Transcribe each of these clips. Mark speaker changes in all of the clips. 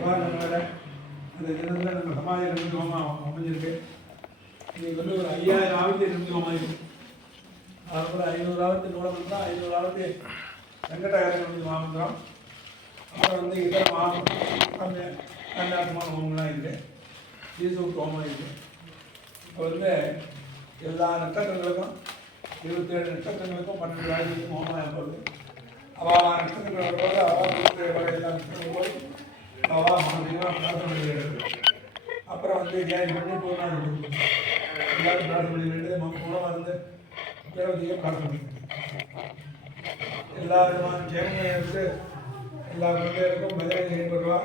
Speaker 1: நம்மளோட அந்த தினத்தில் நம்ம சமாதி ரெண்டு ஹோமம் அமைஞ்சிருக்கு. இன்னைக்கு வந்து ஒரு ஐயாயிரம் ஆவத்து ரெண்டு ஹோமம் இருக்கு அதுபோல் ஐநூறு ஆவத்து நூலமந்திரம் ஐநூறு ஆவத்து வெங்கடகரன் மாமந்திரம். அப்புறம் வந்து இதர மாதம் அந்த கண்டாட்டமான ஹோம்லாம் இருக்குது ஈசூர் ஹோமம் இருக்குது இப்போ வந்து எல்லா நட்சத்திரங்களுக்கும் இருபத்தேழு நட்சத்திரங்களுக்கும் பன்னெண்டு ராஜ்யத்துக்கும் ஹோமம் போகுது அவள் நட்சத்திரங்களோட போது அவள் இருபத்தேழு எல்லா நட்சத்திரங்களும் போது அவள் மாநிலம் பிரார்த்தனை பண்ணிக்கிறது அப்புறம் வந்து ஜெயம் பண்ணி பூர்ணாதி எல்லாரும் பிரார்த்தனை பண்ணி வேண்டியது மூலமாக இருந்து தேவதையை பிரார்த்தனை பண்ணிக்கிறது எல்லா விதமான ஜெயங்களையும் எடுத்து எல்லா குழந்தைகளுக்கும் மதுரை ஐம்பது ரூபா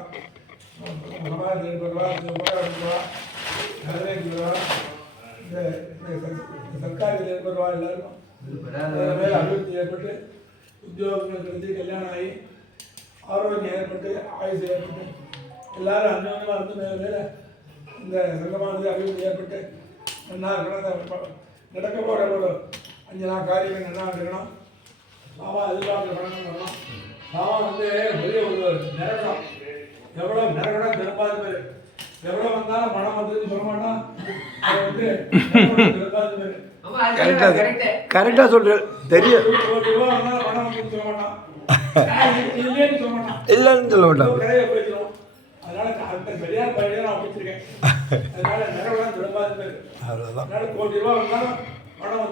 Speaker 1: மகமாரி ஐம்பது ரூபா முப்பது ரூபா இந்த சர்க்காரில் ஏற்படுவா எல்லாருக்கும் அபிவிருத்தி ஏற்பட்டு உத்தியோகங்கள் கிடைத்து கல்யாணம் ஆகி ஆரோக்கியம் ஏற்பட்டு ஆயுசு ஏற்பட்டு எல்லாரும் அந்யோன்யமாக இருந்து இந்த சங்கமானது அபிவிருத்தி ஏற்பட்டு நல்லா இருக்கணும் நடக்க போகிற ஒரு அஞ்சு நாள் காரியங்கள் நல்லா இருக்கணும் பாபா எதிர்பார்த்து பண்ணணும் பண்ணணும் பாபா வந்து பெரிய ஒரு நிரகம் எவ்வளோ நிரகடம் திருப்பாது பேர். எவ்வளோ வந்தாலும் பணம் வந்ததுன்னு சொல்ல மாட்டான் வந்து திருப்பாது பேர்.
Speaker 2: கரெக்டாக கரெக்டாக சொல்ற தெரியும்.
Speaker 1: பணம் வந்ததுன்னு சொல்ல மாட்டான் இல்லைன்னு சொல்ல மாட்டான் அதனால அதனால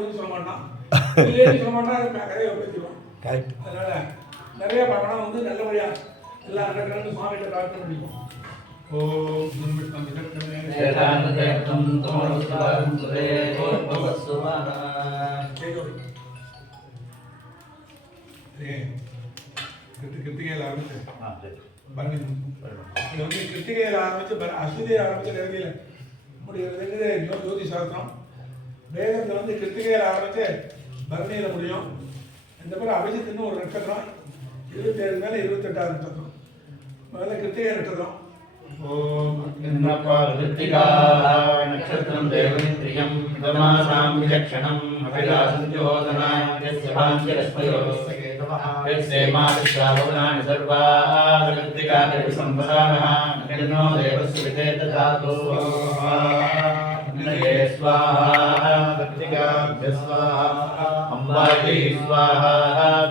Speaker 1: சொல்ல மாட்டான் சொல்ல மாட்டான்
Speaker 2: கரெக்ட்
Speaker 1: அதனால நிறைய பணம் வந்து நல்லபடியா எல்லா நடக்கிறது சுவாமிகிட்ட பிரார்த்தனை பண்ணிப்போம் ஓம் கிருத்திகையில் ஆரம்பிச்சு இது வந்து கிருத்திகையில் ஆரம்பிச்சு பர- அஸ்வதியில் ஆரம்பிச்சு நிறுத்தியில் முடிகிறது ஜோ ஜோதி சாஸ்திரம் வேதத்தில் வந்து கிருத்திகையில் ஆரம்பிச்சு பரணியில் முடியும் இந்த மாதிரி அபிஜித்துன்னு ஒரு நட்சத்திரம் இருபத்தேழு மேலே இருபத்தெட்டாவது நட்சத்திரம் முதல்ல கிருத்திகை நட்சத்திரம்
Speaker 3: నక్షత్రం దేవేంద్రియం తమాసాం విచక్షణం అభిలాసంచోదనాశ్రవణాన్ని సర్వాగంతికాసంపదానో దేవస్వితే దాతో స్వాహ स्वाहा अम्बायै स्वाहा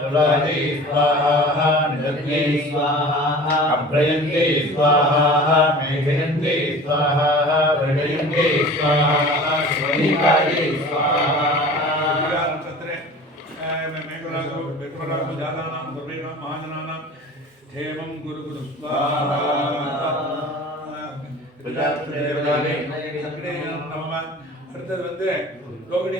Speaker 3: दुलायै स्वाहा निरग्यै स्वाहा अभ्रयङ्कै स्वाहा मेघयन्कै स्वाहा वृणयङ्कै स्वाहा शिवलिकायै स्वाहा
Speaker 1: नक्षत्रे मेघराजो विक्रमराजो जातानां सर्वेणां महाजनानां क्षेमं गुरु गुरु स्वाहा பிரஜாபதி அக்னே நம அடுத்தது வந்து ரோகிணி